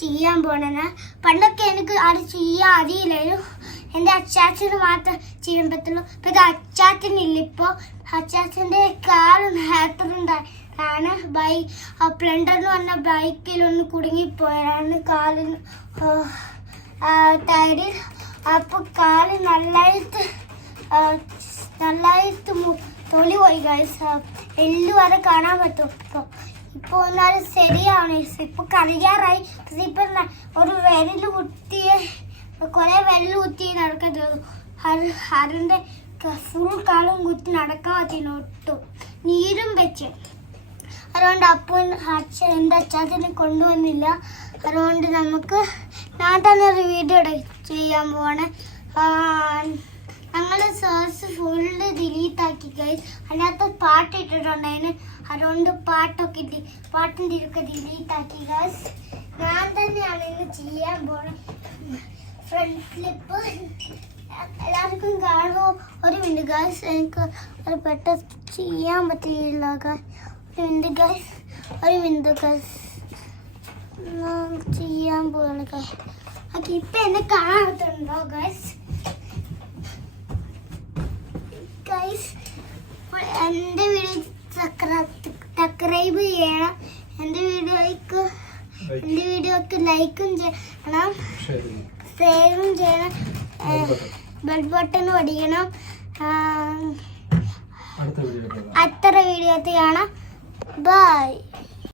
ചെയ്യാൻ പോണെന്ന്. പണ്ടൊക്കെ എനിക്ക് അത് ചെയ്യാൻ അറിയില്ലായിരുന്നു. എൻ്റെ അച്ചാച്ചന് മാത്രം ചെയ്യാൻ പറ്റുള്ളൂ. ഇപ്പം ഇത് അച്ചാച്ചനില്ല. ഇപ്പോൾ അച്ചാച്ചൻ്റെ കാറ് നേരത്തുണ്ടാണ് സ്പ്ലെൻഡർ എന്ന് പറഞ്ഞ ബൈക്കിലൊന്ന് കുടുങ്ങിപ്പോയാണ് കാലിന് ടയറിൽ. അപ്പോൾ കാല് നല്ലതായിട്ട് തൊലി പോയി ഗൈസ്. എല്ലു വരെ കാണാൻ പറ്റും. ഇപ്പോൾ ഒന്നാലും ശരിയാണ്. ഇപ്പോൾ കഴിയാറായി. ഇപ്പം ഒരു വിരൽ കുത്തിയ കുറേ വിരൽ കുത്തി നടക്കരുത്. അതിൻ്റെ ഫുൾ കാലും കുത്തി നടക്കാൻ പറ്റില്ല ഒട്ടും. നീരും വെച്ച്. അതുകൊണ്ട് എൻ്റെ അച്ചാച്ചനെ കൊണ്ടുവന്നില്ല. അതുകൊണ്ട് നമുക്ക് ഞാൻ തന്നെ ഒരു വീഡിയോ ചെയ്യാൻ പോവാണ്. ഞങ്ങൾ സോഴ്സ് ഫുള്ള് ഡിലീറ്റ് ആക്കി ഗൈസ്. അതിനകത്ത് പാട്ട് ഇട്ടിട്ടുണ്ടായിരുന്നു. അതുകൊണ്ട് പാട്ടിൻ്റെ ഒക്കെ ഡിലീറ്റ് ആക്കി ഗൈസ്. ഞാൻ തന്നെയാണ് ഇന്ന് ചെയ്യാൻ പോണത്. ഫ്രണ്ട് ഫ്ലിപ്പ് എല്ലാവർക്കും കാണുമോ? ഒരു മിനിറ്റ് ഗൈസ്, എനിക്ക് അത് പെട്ടെന്ന് ചെയ്യാൻ പറ്റിയില്ല ഗൈസ്. ഒരു മിനിറ്റ് ഗൈസ് ചെയ്യാൻ പോവാണ് ഗൈസ്. ഓക്കെ, ഇപ്പം എന്നെ കാണാൻ പറ്റുന്നുണ്ടോ ഗൈസ്? എൻ്റെ വീഡിയോ സബ്സ്ക്രൈബ് ചെയ്യണം. എൻ്റെ വീഡിയോക്ക് ലൈക്കും ചെയ്യണം, ഷെയറും ചെയ്യണം, ബെൽ ബട്ടൺ അടിക്കണം. അടുത്ത വീഡിയോത്തിൽ കാണാം. ബൈ.